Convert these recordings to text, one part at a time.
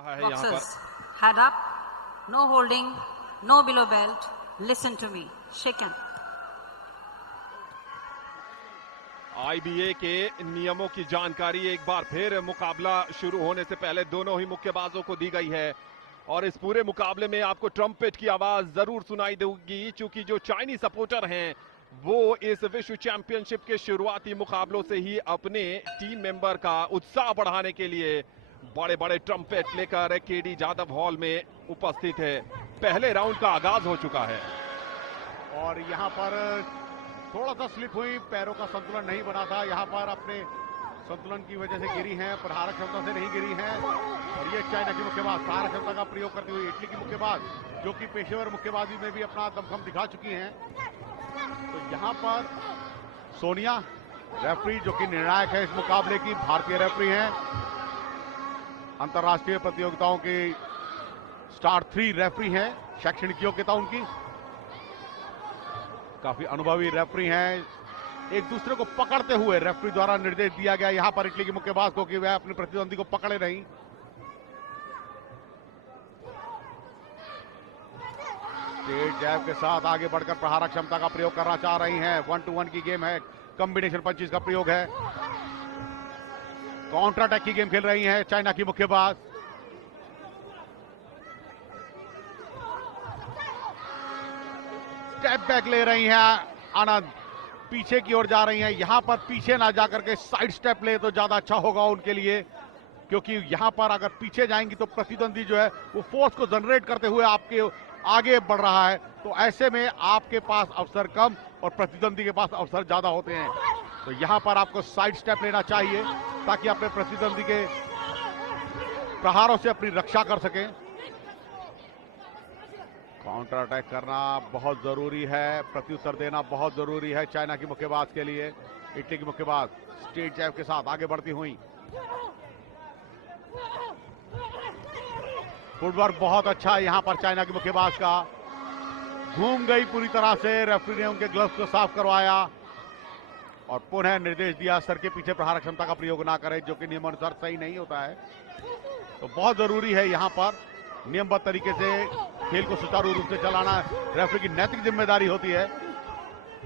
रहा है यहाँ Boxers, पर। head up, no holding, no below belt. Listen to me. Shaken. IBA के नियमों की जानकारी एक बार फिर मुकाबला शुरू होने से पहले दोनों ही मुक्केबाजों को दी गई है और इस पूरे मुकाबले में आपको ट्रम्पेट की आवाज जरूर सुनाई देगी, क्योंकि जो चाइनीज सपोर्टर हैं वो इस विश्व चैंपियनशिप के शुरुआती मुकाबलों से ही अपने टीम मेंबर का उत्साह बढ़ाने के लिए बड़े बड़े ट्रम्पेट लेकर केडी जादव हॉल में उपस्थित है। पहले राउंड का आगाज हो चुका है और यहाँ पर थोड़ा सा स्लिप हुई, पैरों का संतुलन नहीं बना था, यहाँ पर अपने संतुलन की वजह से गिरी हैं, प्रहारक क्षमता से नहीं गिरी हैं। और ये चाइना की मुक्केबाज प्रहारक क्षमता का प्रयोग करती हुई इटली की मुक्केबाज जो कि पेशेवर मुक्केबाजी में भी अपना दमखम दिखा चुकी हैं। तो यहाँ पर सोनिया रेफरी जो कि निर्णायक है इस मुकाबले की, भारतीय रेफरी हैं, अंतरराष्ट्रीय प्रतियोगिताओं की स्टार 3 रेफरी हैं, शैक्षणिक योग्यता उनकी, काफी अनुभवी रेफरी हैं। एक दूसरे को पकड़ते हुए रेफरी द्वारा निर्देश दिया गया यहां पर इटली की मुक्केबाज को कि वह अपने प्रतिद्वंदी को पकड़े नहीं। स्ट्रेट जैब के साथ आगे बढ़कर प्रहारक क्षमता का प्रयोग करना चाह रही हैं। 1-to-1 की गेम है, कॉम्बिनेशन पंचेस का प्रयोग है, काउंटर अटैक की गेम खेल रही हैं चाइना की मुक्केबाज। स्टेप बैक ले रही हैं आनंद, पीछे की ओर जा रही हैं। यहां पर पीछे ना जाकर के साइड स्टेप ले तो ज्यादा अच्छा होगा उनके लिए, क्योंकि यहां पर अगर पीछे जाएंगी तो प्रतिद्वंदी जो है वो फोर्स को जनरेट करते हुए आपके आगे बढ़ रहा है, तो ऐसे में आपके पास अवसर कम और प्रतिद्वंदी के पास अवसर ज्यादा होते हैं। तो यहां पर आपको साइड स्टेप लेना चाहिए ताकि अपने प्रतिद्वंदी के प्रहारों से अपनी रक्षा कर सकें। काउंटर अटैक करना बहुत जरूरी है, प्रत्युत्तर देना बहुत जरूरी है चाइना की मुक्केबाज के लिए। इटली की मुक्केबाज स्ट्रेट जैब के साथ आगे बढ़ती हुई, फुटवर्क बहुत अच्छा है यहां पर चाइना की मुक्केबाज का, घूम गई पूरी तरह से। रेफरी ने उनके ग्लव्स को साफ करवाया और पुनः निर्देश दिया सर के पीछे प्रहारक क्षमता का प्रयोग ना करें, जो कि नियमानुसार सही नहीं होता है। तो बहुत जरूरी है यहां पर नियमबद्ध तरीके से खेल को सुचारू रूप से चलाना रेफरी की नैतिक जिम्मेदारी होती है।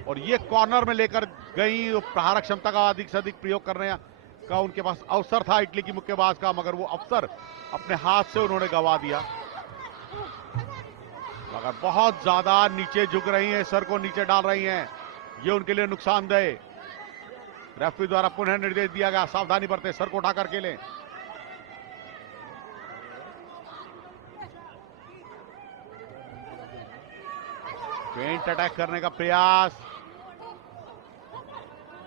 और ये कॉर्नर में लेकर गई, प्रहारक क्षमता का अधिक से अधिक प्रयोग करने का उनके पास अवसर था इटली की मुक्केबाज का, मगर वो अवसर अपने हाथ से उन्होंने गंवा दिया। मगर बहुत ज्यादा नीचे झुक रही हैं, सर को नीचे डाल रही हैं, ये उनके लिए नुकसानदेह। रेफरी द्वारा पुनः निर्देश दिया गया सावधानी बरते, सर को उठा करके लें। फेंट अटैक करने का प्रयास,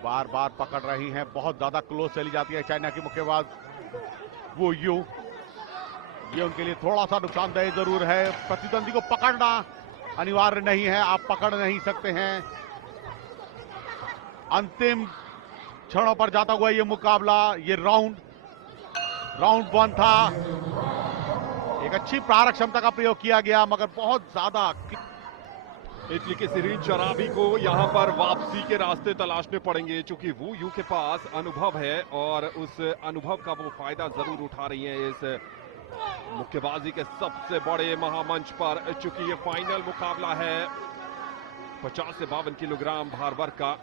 बार बार पकड़ रही हैं, बहुत ज्यादा क्लोज चली जाती है चाइना की मुक्केबाज वो यूं, ये उनके लिए थोड़ा सा नुकसानदेह जरूर है। प्रतिद्वंदी को पकड़ना अनिवार्य नहीं है, आप पकड़ नहीं सकते हैं। अंतिम क्षणों पर जाता हुआ ये मुकाबला, ये राउंड 1 था। एक अच्छी प्रहारक क्षमता का प्रयोग किया गया, मगर बहुत ज्यादा इटली के सिरीन चराबी को यहाँ पर वापसी के रास्ते तलाशने पड़ेंगे, क्योंकि वो यू के पास अनुभव है और उस अनुभव का वो फायदा जरूर उठा रही हैं इस मुक्केबाजी के सबसे बड़े महामंच पर। चूंकि ये फाइनल मुकाबला है 50 से 52 किलोग्राम भार वर्ग का,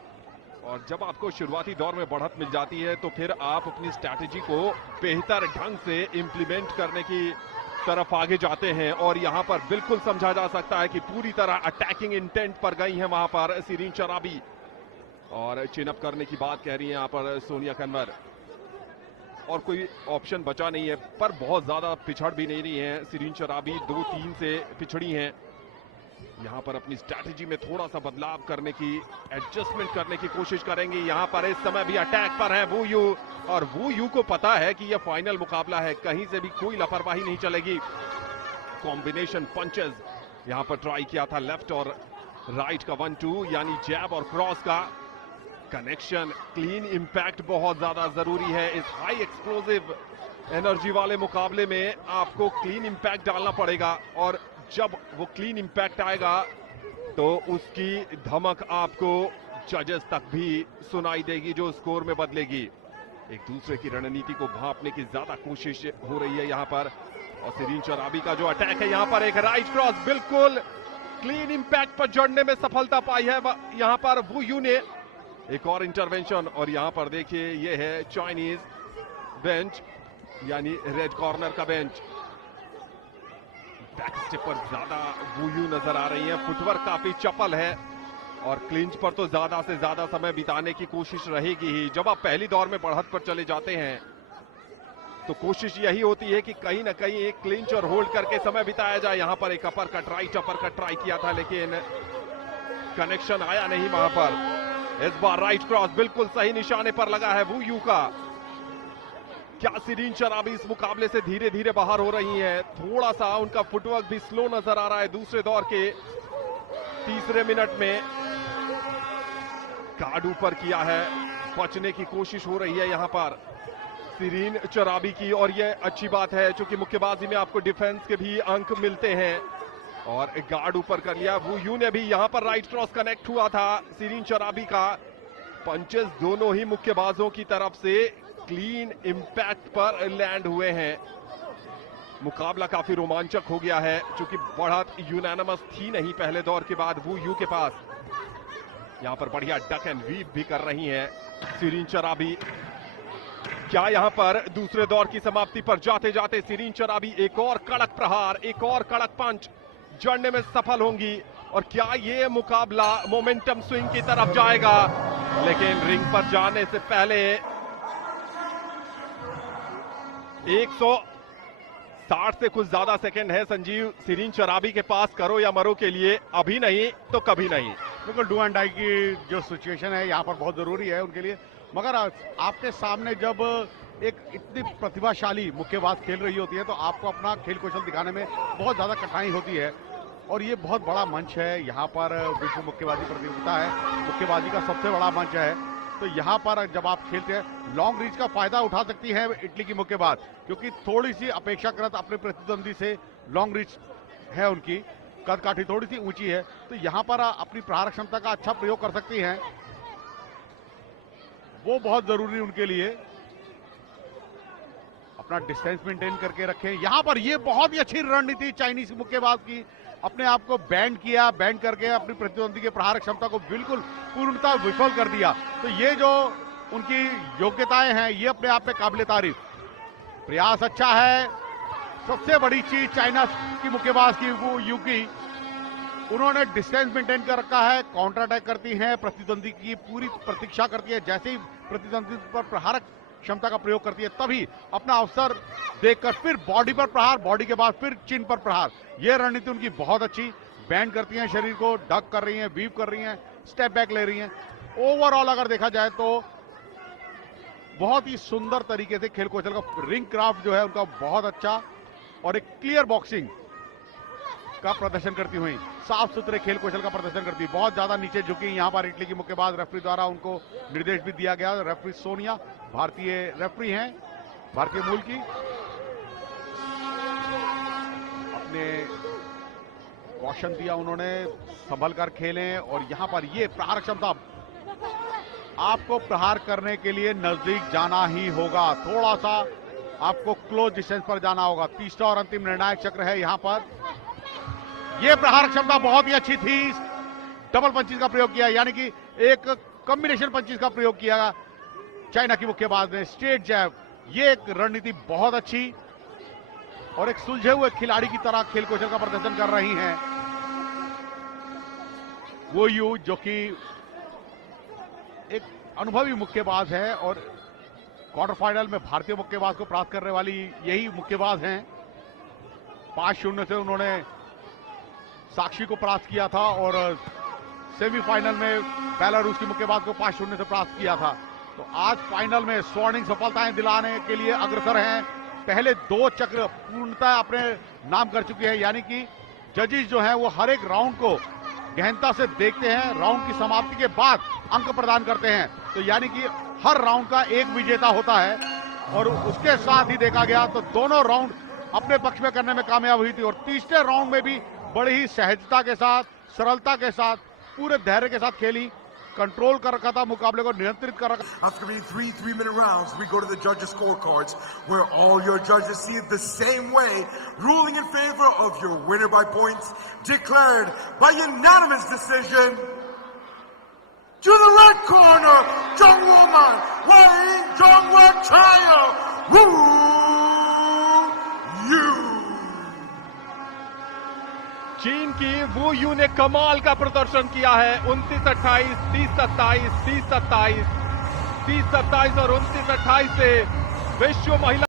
और जब आपको शुरुआती दौर में बढ़त मिल जाती है तो फिर आप अपनी स्ट्रैटेजी को बेहतर ढंग से इंप्लीमेंट करने की तरफ आगे जाते हैं। और यहां पर बिल्कुल समझा जा सकता है कि पूरी तरह अटैकिंग इंटेंट पर गई है वहां पर सिरीन चराबी, और चिन अप करने की बात कह रही है यहां पर सोनिया कन्वर, और कोई ऑप्शन बचा नहीं है। पर बहुत ज्यादा पिछड़ भी नहीं रही है सिरीन चराबी, 2-3 से पिछड़ी हैं। यहां पर अपनी स्ट्रैटेजी में थोड़ा सा बदलाव करने की, एडजस्टमेंट करने की कोशिश करेंगे। यहां पर इस समय भी अटैक पर है वू यू, और वू यू को पता है कि यह फाइनल मुकाबला है, कहीं से भी कोई लापरवाही नहीं चलेगी। कॉम्बिनेशन पंचेस यहां पर ट्राई किया था, लेफ्ट और राइट का 1-2, यानी जैब और क्रॉस का कनेक्शन। क्लीन इंपैक्ट बहुत ज्यादा जरूरी है इस हाई एक्सप्लोसिव एनर्जी वाले मुकाबले में, आपको क्लीन इंपैक्ट डालना पड़ेगा, और जब वो क्लीन इंपैक्ट आएगा तो उसकी धमक आपको जजेस तक भी सुनाई देगी, जो स्कोर में बदलेगी। एक दूसरे की रणनीति को भांपने की ज्यादा कोशिश हो रही है यहां पर, और सिरीन चराबी का जो अटैक है यहाँ पर एक राइट क्रॉस, बिल्कुल क्लीन इंपैक्ट पर जड़ने में सफलता पाई है यहाँ पर वू यू ने। एक और इंटरवेंशन, और यहाँ पर देखिए ये है चाइनीज बेंच, यानी रेड कॉर्नर का बेंच। बैक स्टेप पर ज्यादा वू यू नजर आ रही है, फुटवर्क काफी चपल है और क्लिंच पर तो ज्यादा से ज्यादा समय बिताने की कोशिश रहेगी ही। जब आप पहली दौर में बढ़त पर चले जाते हैं तो कोशिश यही होती है कि कहीं ना कहीं एक क्लिंच और होल्ड करके समय बिताया जाए। यहां पर एक upper cut, right upper cut try किया था लेकिन कनेक्शन आया नहीं वहां पर। इस बार राइट क्रॉस बिल्कुल सही निशाने पर लगा है वू यू का। क्या सिरीन चराबी इस मुकाबले से धीरे धीरे बाहर हो रही हैं। थोड़ा सा उनका फुटवर्क भी स्लो नजर आ रहा है दूसरे दौर के तीसरे मिनट में। गार्ड ऊपर किया है, बचने की कोशिश हो रही है यहां पर सिरीन चराबी की, और यह अच्छी बात है क्योंकि मुक्केबाजी में आपको डिफेंस के भी अंक मिलते हैं। और गार्ड ऊपर कर लिया वू यू ने भी। यहां पर राइट क्रॉस कनेक्ट हुआ था सिरीन चराबी का। पंचेस दोनों ही मुक्केबाजों की तरफ से क्लीन इंपैक्ट पर लैंड हुए हैं। मुकाबला काफी रोमांचक हो गया है क्योंकि बढ़त यूनानिमस थी नहीं पहले दौर के बाद वू यू के पास। यहां पर बढ़िया डक एंड वीव भी कर रही हैं सिरीन चराबी। क्या यहां पर दूसरे दौर की समाप्ति पर जाते जाते सिरीन चराबी एक और कड़क प्रहार, एक और कड़क पंच जड़ने में सफल होंगी, और क्या ये मुकाबला मोमेंटम स्विंग की तरफ जाएगा। लेकिन रिंग पर जाने से पहले 160 से कुछ ज्यादा सेकंड है संजीव सिरीन चराबी के पास करो या मरो के लिए। अभी नहीं तो कभी नहीं। बिल्कुल डू एंड डाई की जो सिचुएशन है यहाँ पर बहुत जरूरी है उनके लिए। मगर आपके सामने जब एक इतनी प्रतिभाशाली मुक्केबाज खेल रही होती है तो आपको अपना खेल कौशल दिखाने में बहुत ज्यादा कठिनाई होती है, और ये बहुत बड़ा मंच है। यहाँ पर विश्व मुक्केबाजी प्रतियोगिता है, मुक्केबाजी का सबसे बड़ा मंच है। तो यहाँ पर जब आप खेलते हैं लॉन्ग रीच का फायदा उठा सकती है इटली की मुक्केबाज, क्योंकि थोड़ी सी अपेक्षाकृत अपने प्रतिद्वंदी से लॉन्ग रीच है उनकी, कद काठी थोड़ी सी ऊंची है। तो यहाँ पर अपनी प्रहार क्षमता का अच्छा प्रयोग कर सकती हैं, वो बहुत जरूरी उनके लिए। अपना डिस्टेंस मेंटेन करके रखें। यहां पर ये बहुत ही अच्छी रणनीति चाइनीज मुक्केबाज की, अपने आप को बैंड किया, बैंड करके अपनी प्रतिद्वंदी के प्रहार क्षमता को बिल्कुल पूर्णतः विफल कर दिया। तो ये जो उनकी योग्यताएं हैं ये अपने आप में काबिले तारीफ। प्रयास अच्छा है। सबसे बड़ी चीज चाइना की मुक्केबाज की वो यूकी, उन्होंने डिस्टेंस मेंटेन कर रखा है, काउंटर अटैक करती हैं, प्रतिद्वंदी की पूरी प्रतीक्षा करती है। जैसे ही प्रतिद्वंदी पर प्रहारक क्षमता का प्रयोग करती है तभी अपना अवसर देखकर फिर बॉडी पर प्रहार, बॉडी के बाद फिर चिन पर प्रहार। यह रणनीति उनकी बहुत अच्छी। बैंड करती हैं शरीर को, डक कर रही हैं, वीव कर रही हैं, स्टेप बैक ले रही हैं। ओवरऑल अगर देखा जाए तो बहुत ही सुंदर तरीके से खेल कौशल का रिंग क्राफ्ट जो है उनका बहुत अच्छा, और एक क्लियर बॉक्सिंग का प्रदर्शन करती हुई, साफ सुथरे खेल कौशल का प्रदर्शन करती, बहुत ज्यादा नीचे झुकी। यहाँ पर इटली की मुक्केबाज रेफरी द्वारा उनको निर्देश भी दिया गया। रेफरी सोनिया भारतीय रेफरी हैं, भारतीय मूल की, अपने कौशन दिया उन्होंने, संभल कर खेलें। और यहाँ पर ये प्रहार क्षमता, आपको प्रहार करने के लिए नजदीक जाना ही होगा, थोड़ा सा आपको क्लोज डिस्टेंस पर जाना होगा। तीसरा और अंतिम निर्णायक चक्र है यहाँ पर। यह प्रहार क्षमता बहुत ही अच्छी थी। डबल पंचिस का प्रयोग किया, यानी कि एक कॉम्बिनेशन पंचिस का प्रयोग किया चाइना की मुक्केबाज ने, स्ट्रेट जैब। ये एक रणनीति बहुत अच्छी और एक सुलझे हुए खिलाड़ी की तरह खेल कौशल का प्रदर्शन कर रही हैं वो यू, जो कि एक अनुभवी मुक्केबाज है और क्वार्टर फाइनल में भारतीय मुक्केबाज को प्राप्त करने वाली यही मुक्केबाज हैं। 5-0 से उन्होंने साक्षी को प्राप्त किया था और सेमीफाइनल में बेलारूस की मुक्केबाज को 5-0 से प्राप्त किया था। तो आज फाइनल में स्वर्णिम सफलताएं दिलाने के लिए अग्रसर हैं। पहले 2 चक्र पूर्णतः अपने नाम कर चुके हैं, यानी कि जजेस जो हैं वो हर एक राउंड को गहनता से देखते हैं, राउंड की समाप्ति के बाद अंक प्रदान करते हैं। तो यानी कि हर राउंड का एक विजेता होता है, और उसके साथ ही देखा गया तो दोनों राउंड अपने पक्ष में करने में कामयाब हुई थी। और तीसरे राउंड में भी बड़ी ही सहजता के साथ, सरलता के साथ, पूरे धैर्य के साथ खेली कंट्रोल कर रखा था, मुकाबले को नियंत्रित कर रखा। After being 3 3-minute rounds, we go to the judges' scorecards, where all your judges see it the same way, ruling in favor of your winner by points, declared by unanimous decision. To the red corner, Jung Woo-man, weighing Jungwoo Chaya, Woo Yu. चीन की Wu Yu ने कमाल का प्रदर्शन किया है। 29-28, 30-27, 30-27, 30-27 और 29-28 से विश्व महिला